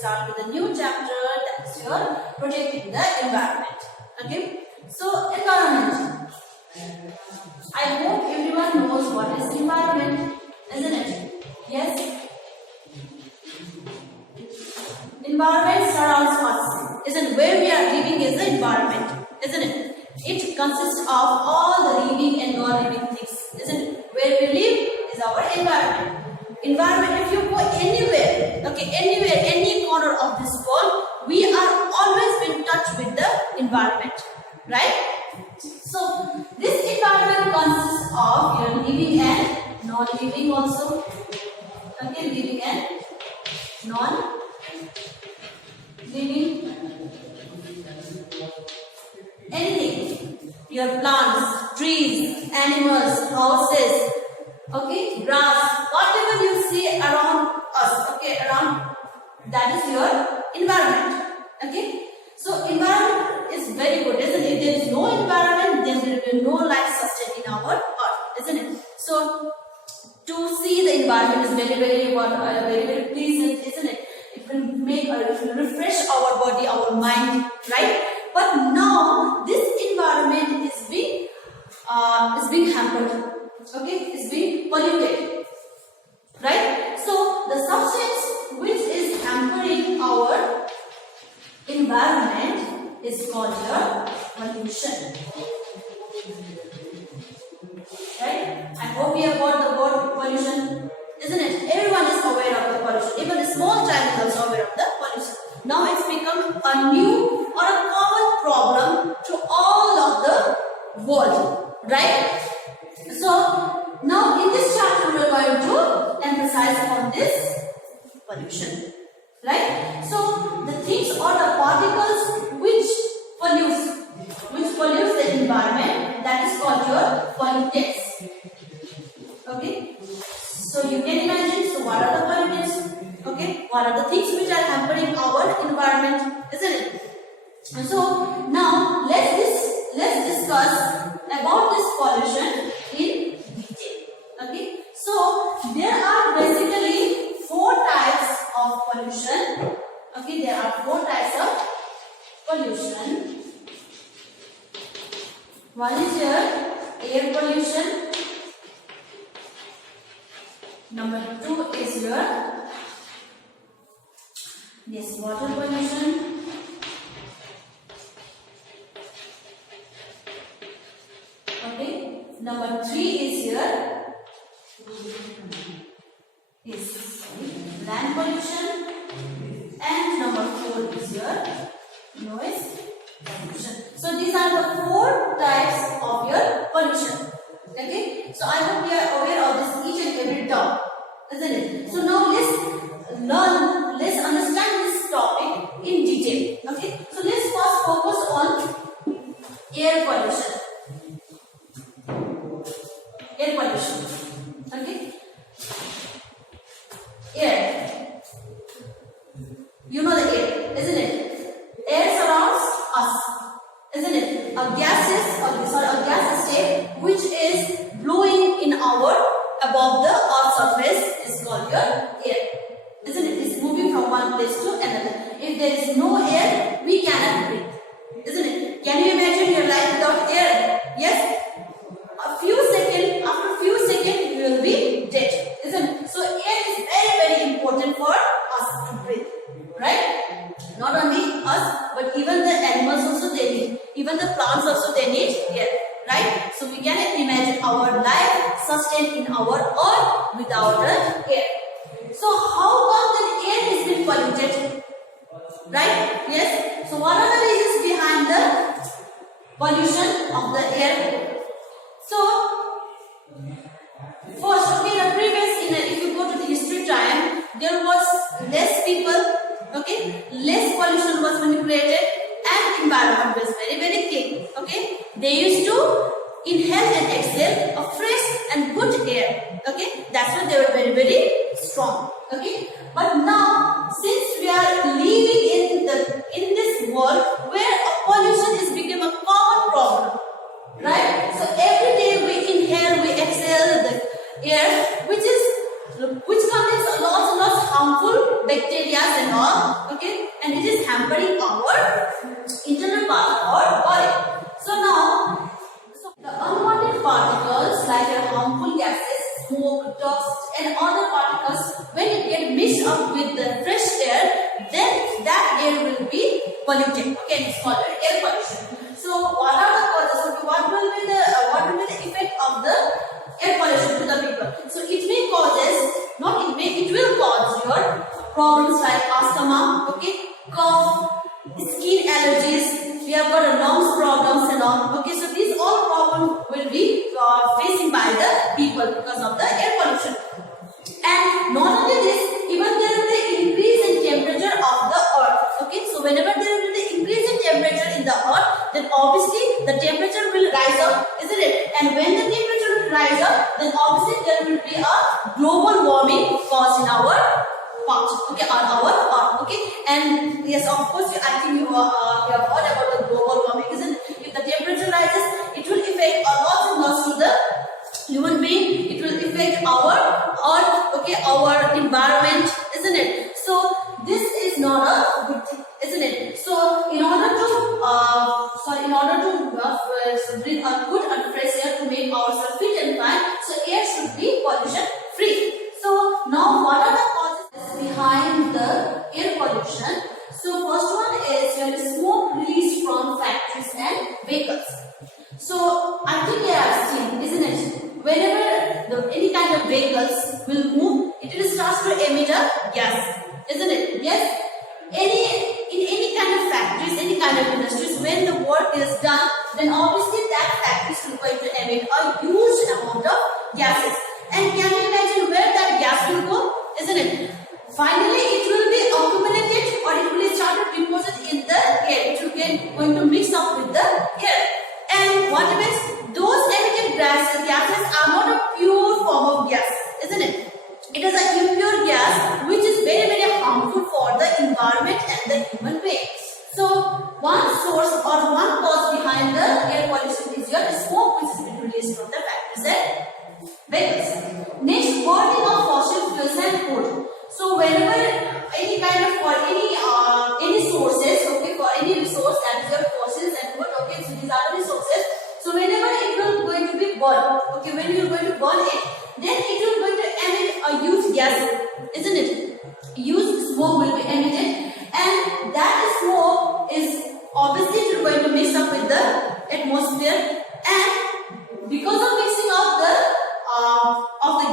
start with a new chapter, that is your protecting the environment. Okay, so environment. I hope everyone knows what is environment, isn't it? Yes. Environment surrounds us, isn't it? Where we are living is the environment, isn't it? It consists of all the living and non-living things, isn't it? Where we live is our environment. Environment, if you go anywhere, okay, anywhere, any corner of this world, we are always in touch with the environment, right? So, this environment consists of your living and non-living also, okay, living and non-living. Anything, your plants, trees, animals, houses, okay, grass, whatever you see around us, okay, around, that is your environment, okay. So environment is very good, isn't it? If there is no environment, then there will be no life sustained in our earth, isn't it? So to see the environment is very, very important, very, very pleasant, isn't it? It will make, it will refresh our body, our mind, right? But now this environment is being hampered, okay? Is being polluted, right? So the substance which is hampering our environment is called your pollution, right? I hope you have got the word pollution, isn't it? Everyone is aware of the pollution. Even a small child is also aware of the pollution. Now it's become a new or a common problem to all of the world, right? So now in this chapter we are going to emphasize on this pollution, right? So the things or the particles which pollutes the environment, that is called your pollutants. Okay, so you can imagine, so what are the pollutants? Okay, what are the things which are hampering our environment, isn't it? And so now let's discuss about this pollution in detail. Okay, so there are basically 4 types of pollution. Okay, there are 4 types of pollution. One is your air pollution. Number 2 is your water pollution. Okay. Number 3 is your land pollution, and number 4 is your noise pollution. So these are the 4 types of your pollution. Okay. So I hope you are aware of this each and every term, isn't it? So now let's understand this topic in detail. Okay. So let's first focus on air pollution. Air pollution. Okay. Air. You know the air, isn't it? Air surrounds us, isn't it? A gas state which is blowing in above the earth's surface is called your air, isn't it? It's moving from one place to another. If there is no air, we cannot breathe, isn't it? Can you imagine your life without air? Yes. After a few seconds, you will be dead, isn't it? So air is very, very important for us to breathe, right? Not only us, but even the animals also they need. Even the plants also they need air, right? So we can imagine our life sustained in our earth without air. So how come that air is being polluted? Right? Yes. So what are the reasons behind the pollution of the air? So first, okay, if you go to the history time, there was less people, okay, less pollution was manipulated, and environment was very, very clean. Okay, they used to inhale and exhale a fresh and good air. Okay, that's why they were very, very strong. Okay, but now since we are living in this world where pollution is become a common problem, right? So every day we inhale, we exhale the air, which contains lots and lots of harmful bacteria and all, okay, and it is hampering our internal part of our body. So now, the unwanted particles like harmful gases, smoke, dust, and other particles, when it get mixed up with the fresh air, then that air will be polluted. Okay, it's called air pollution. So what are the causes? Okay, what will be the effect of the air pollution to the people? So it may causes, not it may, it will cause your problems like asthma, okay, cough, skin allergies. We have got a lungs problems and all. Okay, so these all problems will be facing by the people because of the air pollution. And not only this, even there is the increase in temperature of the earth. Okay, so whenever there will be the increase in temperature in the earth, then obviously the temperature will rise up, isn't it? And when the temperature will rise up, then obviously there will be a global warming caused in our part, okay, on our earth. Okay, and yes, of course, I think you have heard about the global warming, isn't it? If the temperature rises, it will affect a lot and lots to the human being. It will affect our earth, okay, our environment, isn't it? So this is not a good thing, isn't it? So in order to breathe a good and fresh air to make ourselves fit and fine, so air should be pollution free. So now what are the causes behind the air pollution? So first one is when smoke released from factories and vehicles. So I think you have seen, isn't it? Whenever any kind of vehicles will move, it will start to emit a gas, isn't it? Yes. In any kind of factories, any kind of industries, when the work is done, then obviously that factory is going to emit a huge amount of gases. And can you imagine where that gas will go? Isn't it? Finally, it will be accumulated or it will start to deposit in the air. It will going to mix up with the air. And what happens? Those emitted gases are not a pure form of gas, isn't it? It is an impure gas which is very, very harmful for the environment and the human being. So one source or one cause behind the air pollution is your smoke which is being released from the factories and vehicles. Next, burning of fossil fuels and food. So whenever any kind of for any sources, okay, for any resource that is your fossils and food, okay, so these are the resources. So whenever it will going to be burned, okay, when you are going to burn it, then it will going to emit a huge gas, isn't it? Huge smoke will be emitted, and that smoke is obviously going to mix up with the atmosphere, and because of mixing of the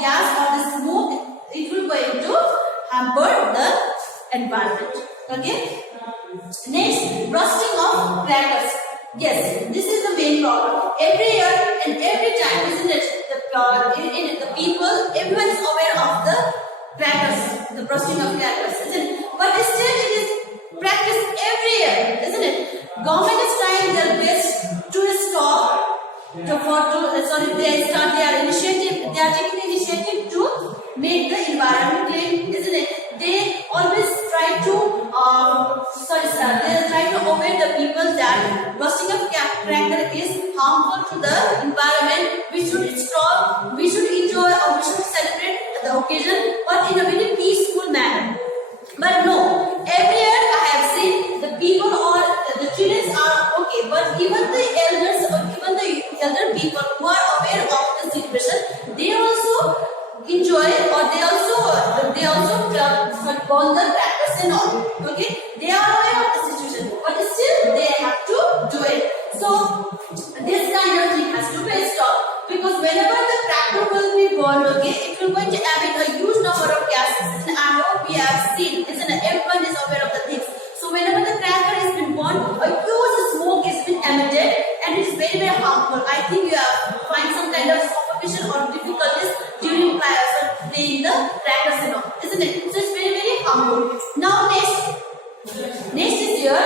gas or the smoke, it will going to hamper the environment. Okay. Next, bursting of crackers. Yes, this is the main problem. Every year and every time, isn't it? The people, everyone is aware of the crackers, the bursting of crackers, isn't it? But still, it is practiced every year, isn't it? Government is trying their best to stop. They are taking initiative to make the environment clean, isn't it? They always try to they try to aware the people that bursting of cracker is harmful to the environment. We should stop, we should enjoy, or we should celebrate the occasion, but in a very peaceful manner. But no, every year I have seen the people or the children are okay, but even the elders or even the elder people who are aware of the situation, they also enjoy or they also burn the crackers and all. Okay, they are aware of the situation, but still they have to do it. So this kind of thing has to be stopped, because whenever the cracker will be burned, okay, it will going to emit a huge number of gases. And I hope we have seen, isn't it? Everyone is aware of the things. So whenever the cracker has been burned, a huge smoke has been emitted, and it is very, very harmful. I think you have find some kind of suffocation or difficulties during playing the crackers and all, isn't it? So it's very, very harmful. Now next is your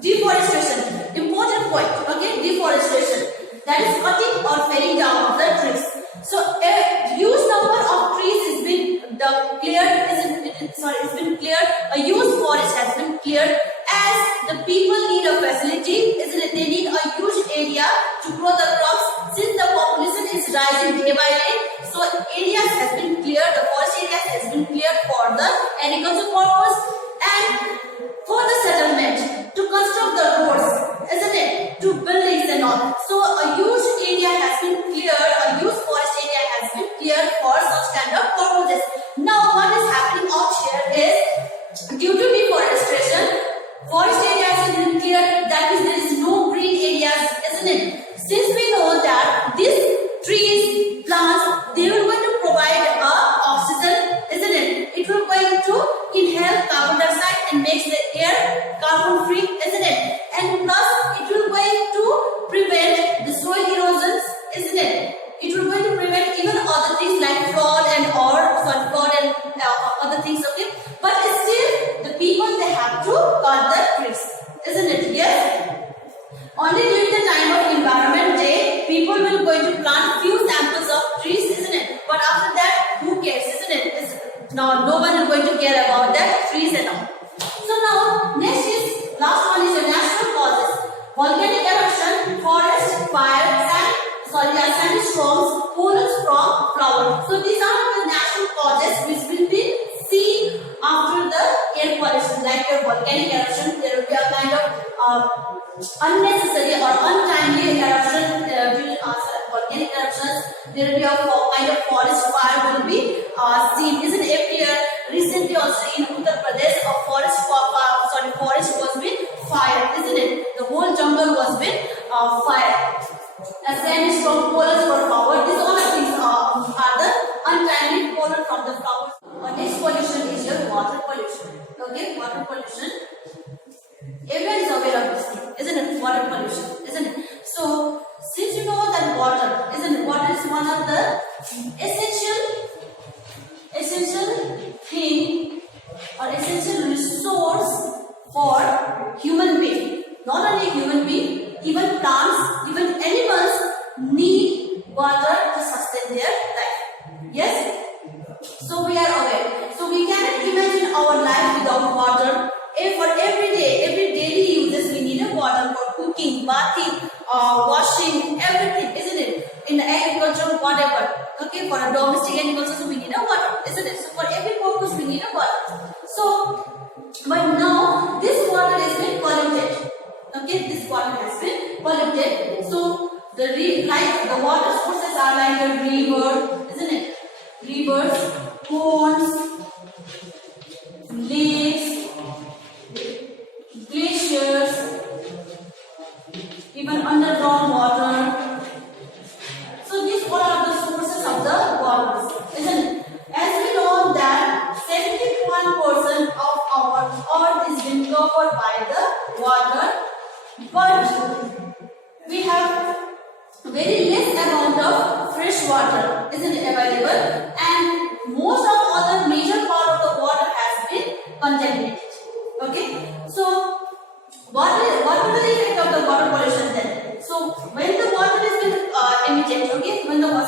deforestation. Important point, okay? Deforestation. That is cutting or felling down of the trees. So a huge number of trees has been cleared. It's been cleared. A huge forest has been cleared, as the people need a facility, isn't it? They need a huge area to grow the crops. Since the population is rising day by day, so areas has been cleared. The forest areas has been cleared for the agricultural purpose and for the settlement, to construct the roads, isn't it? To buildings and all. So a huge area has been cleared, a huge forest area has been cleared for such kind of purposes. Now what is happening out here is, due to deforestation, forest area has been cleared, that means there is no green areas, isn't it? Since we know that these trees, plants, they will going to provide oxygen, isn't it? It will going to inhale carbon dioxide and makes the air carbon free, isn't it? And plus it will going to prevent the soil erosions, isn't it? It will going to prevent even other things like flood and other things, okay? But still the people, they have to cut the trees, isn't it? Yes. Only during the time of Environment Day, people will going to plant few samples of trees, isn't it? But after that, who cares, isn't it? No one is going to care about the trees and all. So now, next is, last one is the natural causes. Volcanic eruption, forest, fire, sandstorms, pollutants from flowers. So these are the natural causes which will be seen after the air pollution. Like your volcanic eruption, there will be a kind of unnecessary or untimely eruption during volcanic eruptions. There will be a kind of forest fire will be seen. Isn't it? Every year, recently also in Uttar Pradesh, a forest was been fired, isn't it? The whole jungle was been fired. A sandstorm, pollutants for flowers. These all things are the untimely pollutant from the flowers. Next pollution is your water pollution. Okay, water pollution. Everyone is aware of this thing, isn't it? Water pollution, isn't it? So, since you know that water, isn't it? Water is one of the essential thing or essential resource for human being. Not only human being, even plants, even animals need water to sustain their life. Yes? So we are aware. So we cannot imagine our life without water. For every daily uses, we need a water for cooking, bathing, washing, everything, isn't it? In the agriculture, whatever. Okay, for a domestic agriculture, so we need a water, isn't it? So for every purpose, we need a water. So, but now this water has been polluted. Okay, this water has been polluted. So the water sources are like a river, isn't it? Rivers, ponds, lakes, glaciers, even underground water. So these all are the sources of the waters, isn't it? As we know that 71% of our earth is been covered by the water, but we have very less amount of fresh water, isn't it, available? And most of other major part of the water has been contaminated. Okay, so what will the effect of the water pollution then? So when the water has been emitted, okay, when the water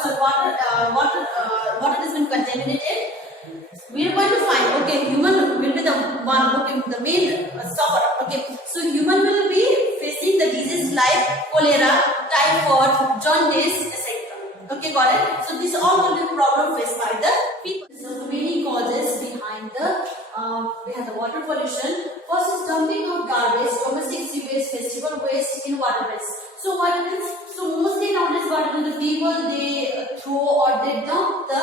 has been contaminated, we are going to find, okay, human will be the one, okay, the main sufferer. Okay, so human will be facing the disease like cholera, typhoid, jaundice, etc. Okay, got it? So this all will be problem faced by the people. So many causes behind the water pollution. First is dumping of garbage, domestic sewage, festival waste in waterways. So what happens? So mostly nowadays what do the people, they throw or they dump the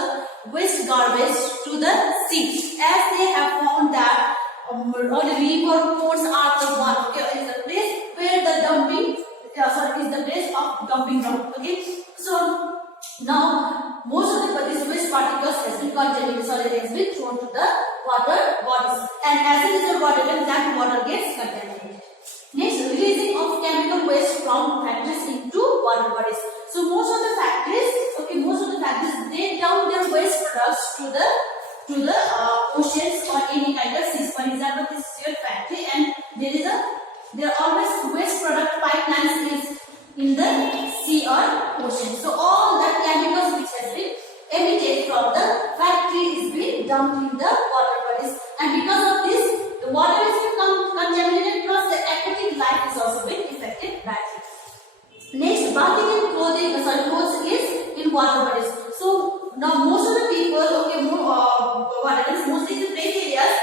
waste garbage to the sea, as they have found that all the river ports are the one, okay, is the place where the dumping is the place of dumping ground. Okay, so now most of the waste particles has been contaminated, so it has been thrown to the water bodies, and as a result what happens, that water gets contaminated. Next, releasing of chemical waste from factories into water bodies. So most of the factories, they dump their waste products to the oceans or any kind of seas. For example, this is your factory, and there are always waste product pipelines is in the sea or ocean. So all that chemicals which has been emitted from the factory is being dumped in the water bodies, and because of this, the water is become contaminated, plus the aquatic life is also being affected badly. Next, bathing in clothes is in water bodies. So now most of the people, okay, mostly in the plain areas,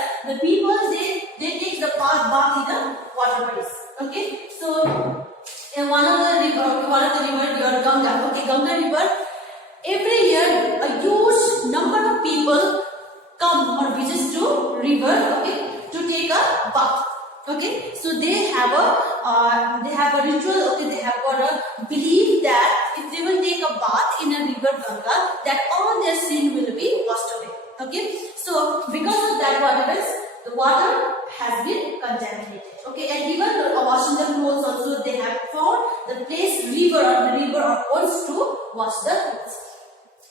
bath. Okay, so they have a ritual. Okay, they have got a belief that if they will take a bath in a river Ganga, that all their sin will be washed away. Okay, so because of that, what happens? The water has been contaminated. Okay, and even washing the clothes also, they have found the place river or ponds to wash the clothes.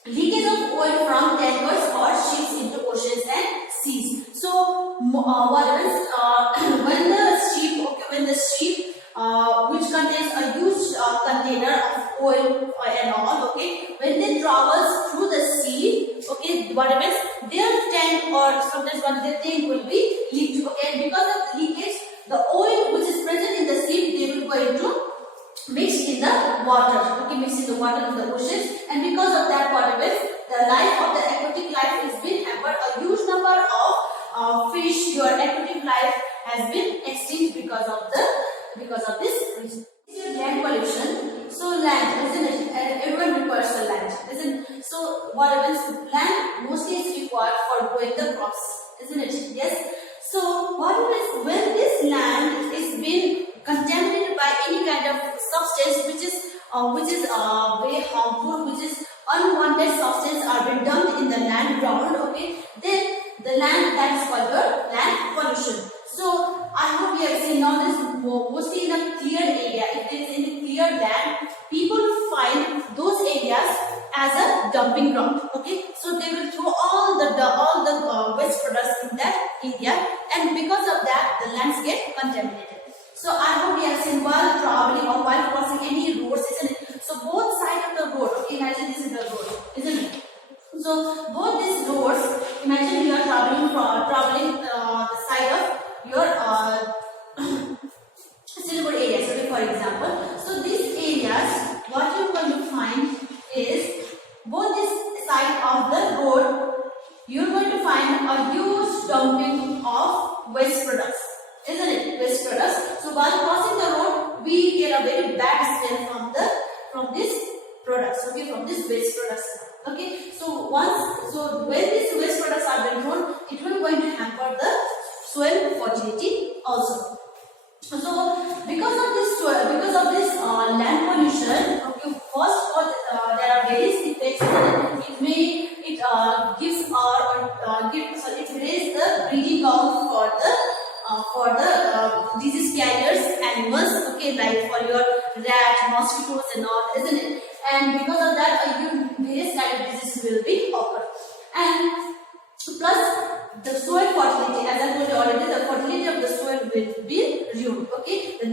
Leakage of oil from tankers or ships into oceans and seas. So what happens when the ship which contains a huge container of oil and all, okay, when they travels through the sea, okay, what happens? Their tank or sometimes their tank will be leaked. Okay, and because of the leakage, the oil which is present in the ship, they will go into mix in the water. Okay, mix in the water in the oceans, and because of that, what happens? The life of the aquatic life is been hampered. A huge number of fish, your aquatic life has been extinct because of this reason. Land pollution. So land, isn't it? Everyone requires the land, isn't it? So what happens? Land mostly is required for growing the crops, isn't it? Yes. So what happens when this land is being contaminated by any kind of substance which is very harmful, which is unwanted substance are been dumped in the land ground, okay, then the land, that is called your land pollution. So I hope you have seen now this mostly in a cleared area. If there is any cleared land, people find those areas as a dumping ground. Okay, so they will throw all the waste products in that area, and because of that, the lands get contaminated. So I hope you have seen while traveling or while crossing any roads, isn't it? So both sides of the road, okay, imagine this is the road, isn't it? So both these roads, imagine you are traveling the side of your Siliguri areas, okay, for example. So these areas, what you're going to find is both this side of the road, you're going to find a huge dumping of waste products, isn't it? Waste products. So while crossing the road, we get a very bad smell from this products, okay, from this waste products. Okay, so when these waste products are being thrown, it will going to hamper the soil fertility also. So because of this land pollution, okay, first of all, there are various effects. It raises the breeding ground for the disease carriers animals, okay, like for your rat, mosquitoes and all, isn't it? And because of that, various kind of diseases will be occur. And plus the soil fertility, as I told you already, the fertility of the soil will be ruined. Okay, the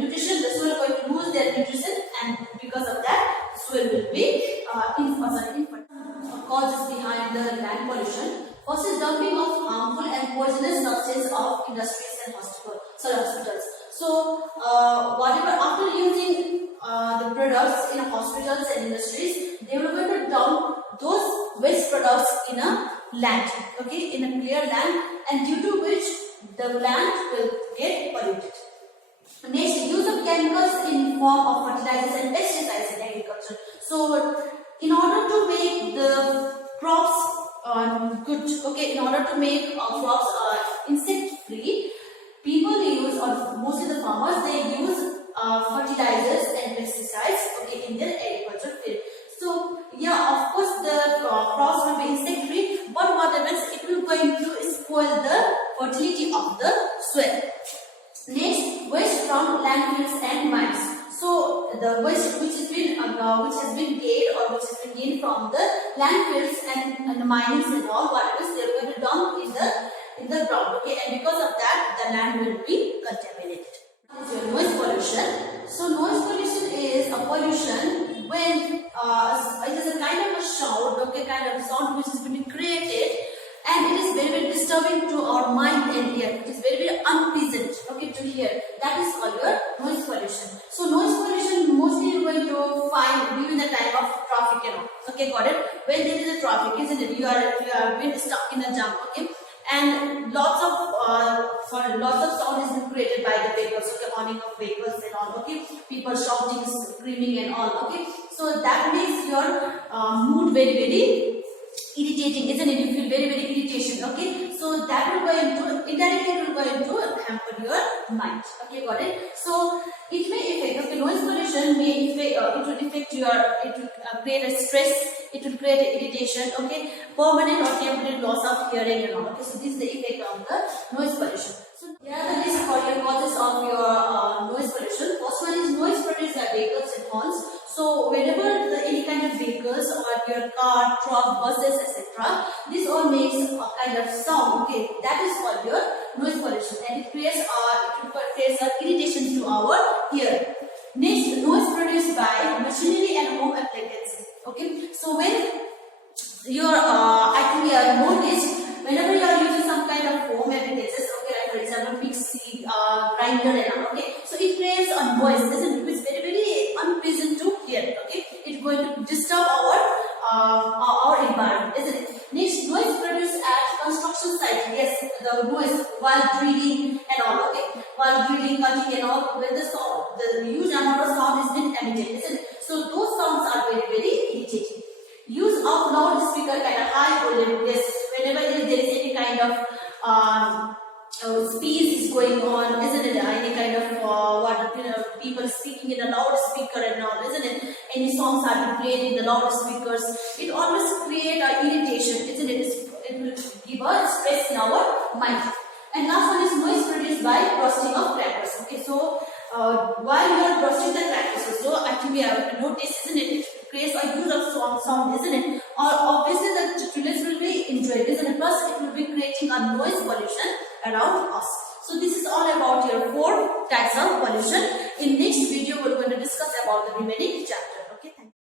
soil going to lose their nutrition, and because of that, the soil will be infertile. Causes behind the land pollution. First is dumping of harmful and poisonous substances of industries and hospitals. So whatever after using the products in hospitals and industries, they will going to dump those waste products in a land, okay, in a clear land, and due to which the land will get polluted. Next, use of chemicals in form of fertilizers and pesticides in agriculture. So in order to make the crops good, okay, in order to make crops insect free, people use, or mostly the farmers, they use fertilizers and pesticides, okay, in their agriculture field. So yeah, of course the crops will be insect free, but what happens, it will going to spoil the fertility of the soil. Next, waste from landfills and mines. So the waste which has been gained or which has been gained from the landfills and the mines and all, what happens, they are going to dump in the ground, okay, and because of that, the land will be contaminated. This is your noise pollution. So noise pollution is a pollution when it is a kind of a sound, okay, kind of sound which has been created, and it is very, very disturbing to our mind and ear. It is very, very unpleasant, okay, to hear. That is called your noise pollution. So noise pollution mostly you are going to find during the time of traffic and all. Okay, got it? When there is a traffic, isn't it? You are been stuck in a jam, okay? And lots of sound is been created by the vehicles, okay, horning of vehicles and all, okay, people shouting, screaming and all, okay. So that makes your mood very, very irritating, isn't it? You feel very, very irritation, okay. So that will go into, indirectly it will go into hamper your mind. Okay, got it? So it may affect, okay, noise pollution may affect, it will affect your, it will create a stress, it will create irritation, okay, permanent or temporary loss of hearing and all. Okay, so this is the effect of the noise pollution. So here are the list for your causes of your noise pollution. First one is noise produced by vehicles and horns. So whenever any kind of vehicles or your car, truck, buses, etc., this all makes a kind of sound. Okay, that is called your noise pollution, and it creates an irritation to our ear. Next, noise produced by machinery and home appliances. Okay, so when your actually noticed whenever you are using some kind of home appliances, okay, like for example mixie, grinder and all, okay, so it creates a noise, isn't it? Which is very, very unpleasant to hear. Okay, it's going to disturb our environment, isn't it? Next, noise produced at construction site. Yes, the noise while drilling and all. Okay, while drilling, cutting and all, when the sound, the huge amount of sound is being emitted, isn't it? So those sounds are very, very irritating. Use of loudspeaker at a high volume. Yes, whenever there is any kind of speech is going on, isn't it? Any kind of people speaking in a loudspeaker and all, isn't it? Any songs are being played in the loudspeakers. It always create an irritation, isn't it? It will give a stress in our mind. And last one is noise produced by bursting of crackers. Okay, so while you are bursting the crackers, so actually I have noticed, isn't it? It creates a huge of sound, isn't it? Or obviously the children will be enjoyed, isn't it? Plus it will be creating a noise pollution around us. So this is all about your 4 types of pollution. In next video we are going to discuss about the remaining chapter.